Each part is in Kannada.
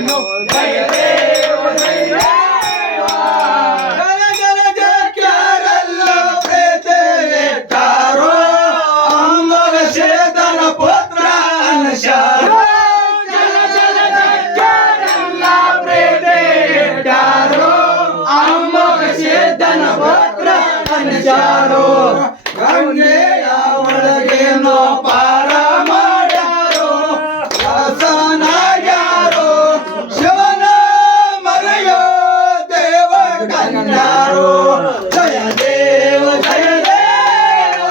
ಬೆಳಗುವೆನು ಜಯ ದೇವ ಜಯ ದೇವ ಜನ ಜನ ಜಕ್ಯಾರೆಲ್ಲ ಪ್ರೀತಿ ಇಟ್ಟಾರೋ ಅಮ್ಮಗ ಶೇತನ ಪುತ್ರ ಅನಶಾರೋ ಜನ ಜನ ಜಕ್ಯಾರೆಲ್ಲ ಪ್ರೀತಿ ಇಟ್ಟಾರೋ ಅಮ್ಮಗ ಶೇತನ ಪುತ್ರ ಅನಶಾರೋ ಗಂಗೆಯ ಒಳಗೇನೋ ಪಾರ ಮಾಡ್ಯಾರೋ ದಾಸನಾಗ್ಯಾರೋ ಶಿವನ ಮರೆಯೋ ದೇವ ಕನ್ಯಾರೋ ಜಯ ದೇವ ಜಯ ದೇವ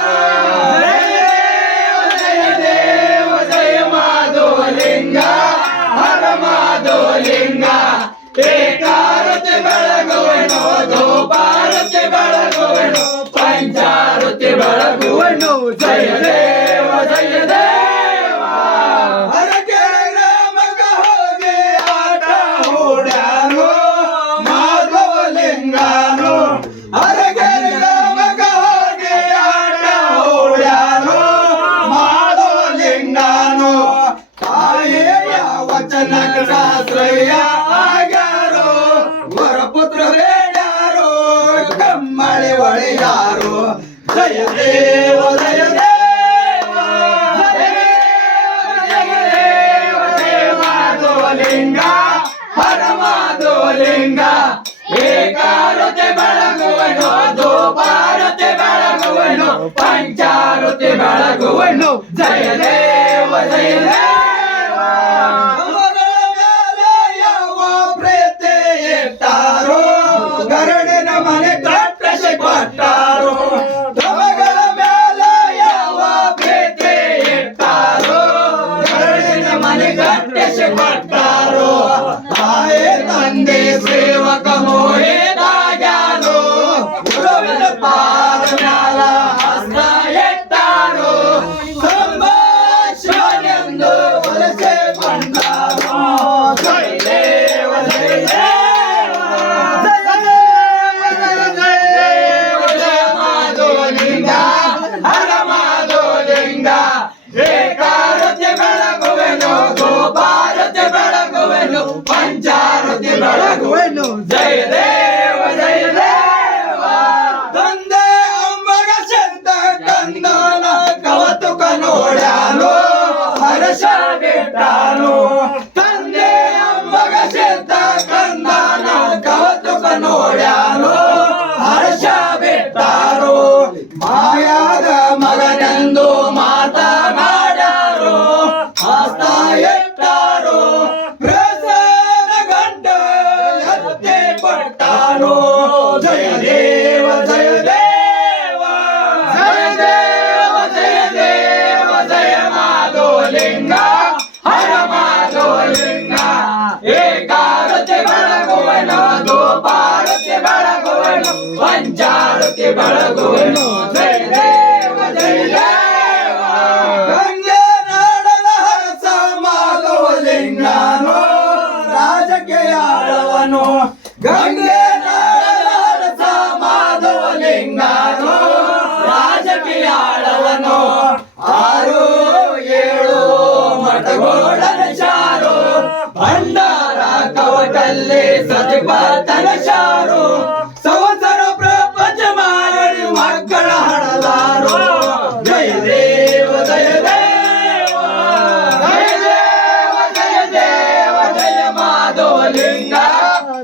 ಜಯ ದೇವ ಜಯ ಮಾಧವಲಿಂಗ ಹರ ಮಾಧವಲಿಂಗ ಏಕಾರತೆ ಬೆಳಗುವೆನು ಧೂಪಾರತೆ ಬೆಳಗುವೆನು ಪಂಚಾರತಿ ಬೆಳಗುವೆನು ಜಯ ದೇವ ಜಯ ದೇವ ಹರಕೆರೆ ಗ್ರಾಮಗ ಹೋಗಿ ಆಟ ಹೂಡ್ಯಾನು ಮಾಧವಲಿಂಗನು ಹರಕೆರೆ ಗ್ರಾಮಗ ಹೋಗಿ ಆಟ ಹೂಡ್ಯಾನು ಮಾಧವಲಿಂಗನು ತಾಯಿಯ ವಚನಕ್ಕೆ ಶಾಸ್ತ್ರಯ್ಯ ಆಗ್ಯಾರೋ ವರಪುತ್ರ ಬೇಡ್ಯಾರೋ ಕಮ್ಮಳಿ ಒಳೆಯಾರೋ ಜಯ ದೇವ ಜಯ ದೇವ ಜಯ ದೇವ ಜಯ ಮಾಧವಲಿಂಗ ಹರ ಮಾಧವಲಿಂಗ ಏಕಾರತೆ ಬೆಳಗುವೆನು ಧೂಪಾರತೆ ಬೆಳಗುವೆನು ಪಂಚಾರತೆ ಬೆಳಗುವೆನು ಜಯ ದೇವ ಜಯ ದೇವ ಮಗಳ ಮೇಲೆ ಯಾವ ಪ್ರೀತಿ ಇಟ್ಟಾರೋ ಗರಡಿನ ಮನೆ ಕಟ್ಟಸಿ ಕೊಟ್ಟಾರೋ ಮಗಳ ಮೇಲೆ ಯಾವ ಪ್ರೀತಿ ಇಟ್ಟಾರೋ ಗರಡಿನ ಮನೆ ಕಟ್ಟಸಿ ಕೊಟ್ಟಾರೋ ತಾಯಿ ತಂದೆ ಸೇವಕ ಮೋಹಿತಾಗ್ಯಾರೋ ಗುರುವಿನ ಪಾದ ಮ್ಯಾಲ ಹಸ್ತ ಇಟ್ಟಾರೋ ಸಂಭಾಷಣೆಂದು ವಲಸೆ ಕೊಂಡಾರೋ ಜಯ ದೇವ ಜಯ ದೇವ ಜಯ ದೇವ ಜಯ ದೇವ ಜಯ ಮಾಧವಲಿಂಗ ಹರ ಮಾಧವಲಿಂಗ ಏಕಾರತೆ ಬೆಳಗುವೆನು ಧೂಪಾರತೆ ಬೆಳಗುವೆನು ಪಂಚಾರತೆ ಬೆಳಗುವೆನು ಜಯ ದೇವ ಜಯ ದೇವ ತಂದೆ ಅಮ್ಮಗ ಸಂತ ಕಂದನ ಕವತುಕ ನೋಡ್ಯಾನು ಹರಸ ಬಿಟ್ಟಾನು ತಂದೆ ಅಮ್ಮಗ ಸಂತ ಕಂದನ ಕವತುಕ ನೋಡ್ಯಾನು ಹರ್ಷ ಬಿಟ್ಟಾರು ಮಾಯಾದ ಮಗನೆಂದು ಮಾತನಾಡ್ಯಾರೋ ಹಸ್ತ ಇಟ್ಟಾರೋ ಪ್ರಸಾದ ಗಂಟ ಎತ್ತಿ ಕೊಟ್ಟಾರೋ ಜಯ ದೇವ ಜಯ ದೇವ ಜಯ ದೇವ ಜಯ ದೇವ ಜಯ ಮಾಧವಲಿಂಗ ಹರ ಮಾಧವಲಿಂಗ ಏಕಾರತೆ ಬೆಳಗುವೆನು ಧೂಪಾರತೆ ಬೆಳಗುವೆನು ಪಂಚಾರತೆ ಬೆಳಗುವೆನು ಜಯ ದೇವ ಜಯ ದೇವ ಗಂಗೆ ನಾಡದ ಹರಸ ಮಾಧವಲಿಂಗನು ರಾಜಕೀಯ ಆಳವನು ಗಂಗೆ ನಾಡದ ಹರಸ ಮಾಧವಲಿಂಗನು ರಾಜಕೀಯ ಆಳವನು 6 7 ಮಠಗೋಳನ ಶಾರು ಭಂಡಾರ ಕವಟಲ್ಲಿ ಸತಿಪತನ ಶಾರು ಸಂವತ್ಸರ ಪ್ರಪಂಚ ಮಾಡಿ ಮಕ್ಕಳ ಹಡಲಾರು ಜಯ ದೇವ ಜಯ ದೇವ ಜಯ ದೇವ ಜಯ ದೇವ ಜಯ ಮಾಧವಲಿಂಗ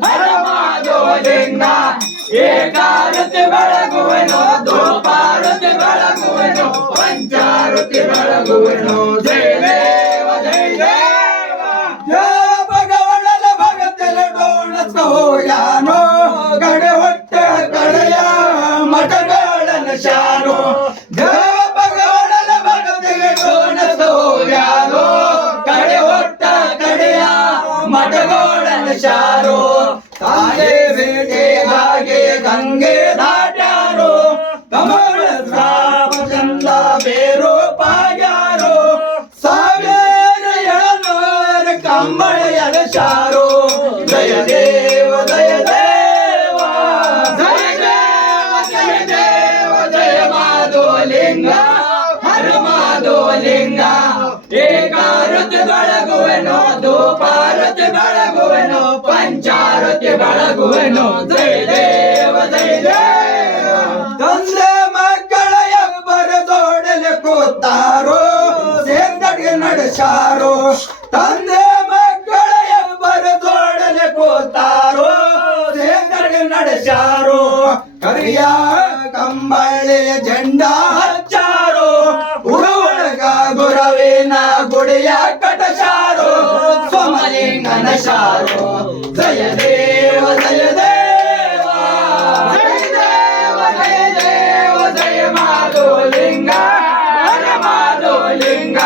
ಹರ ಮಾಧವಲಿಂಗ ಏಕಾರತೆ ಬೆಳಗುವೆನು ಧೂಪಾರತೆ ಬೆಳಗುವೆನು ಪಂಚಾರತೆ ಬೆಳಗುವೆನು ಜಯ ದೇವ ಜಯ ದೇವ ಜಯ ಭಗವಣನ ಭಗತೆಲೆ ಡೋಣಸ್ಕ ಹೋಗ್ಯಾನೋ ಗಡೆ ಹೊಟ್ಟೆ ಕಡೆಯ ಮಠಗಳನ ಶಾನು ಜಯ ಭಗವಣನ ಭಗತೆಲೆ ಡೋಣಸ್ಕ ಹೋಗ್ಯಾನೋ ಕಡೆ ಹೊಟ್ಟ ಕಡೆಯ ಮಠಗಳನ ಶಾರು ತಾಯಿ ಬೇಟೆಗಾಗಿ ಗಂಗೆ ದಾಟ್ಯಾರೋ ಆರತಿ ಬೆಳಗುವೆನು ಪಂಚಾರತಿ ಬೆಳಗುವೆನು ಜಯ ದೇವ ಜಯ ದೇವ ತಂದೆ ಮಕ್ಕಳ ಎಬ್ಬರ ಜೋಡಲೆ ಕೂತಾರೋ ಸೇರ್ಗಡೆ ನಡೆಸಾರೋ ತಂದೆ ಮಕ್ಕಳ ಎಬ್ಬರ ಜೋಡಲೆ ಕೂತಾರೋ ಸೇರ್ಗಡೆ ನಡೆಸಾರೋ ಕರಿಯ ಕಂಬಳಿ ಜೆಂಡಾ ಹಚ್ಚಾರೋ ಉರುವಳಗ ಗುರವಿನ ಗುಡಿಯ ಕಟಸಾರೋ ಸ್ವಮಲಿಂಗನ ಶಾರೋ ಜಯ ದೇವ ಜಯ ದೇವ ಜಯ ದೇವ ಜಯ ದೇವ ಜಯ ಮಾಧುಲಿಂಗ ಹರ ಮಾಧುಲಿಂಗ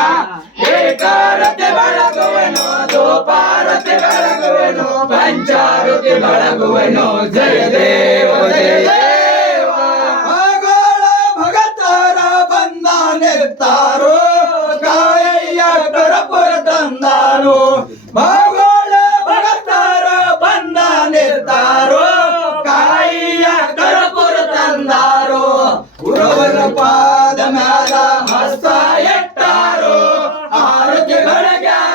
ಏಕಾರತಿ ಬೆಳಗುವೆನು ಧೂಪಾರತಿ ಬೆಳಗುವೆನು ಪಂಚಾರತಿ ಬೆಳಗುವೆನು ಜಯ ದೇವ ಜಯ ದೇವ ಮಗಳ ಭಗತರ ಬಂದ ನಿರ್ತಾರೋ ಕಾಯಯ್ಯ ಕರಪುರ ತಂದಾರೋ ಮಗಳ ಭಗತರ ಬಂದ ನಿರ್ತಾರೋ ಕಾಯಿಯ ಕರಪುರ ತಂದಾರೋ ಗುರುವರ ಪಾದ ಮ್ಯಾಲ ಹಸ್ತ ಎಟ್ಟಾರೋ ಆರತಿ ಬೆಳಗ್ಯಾರೋ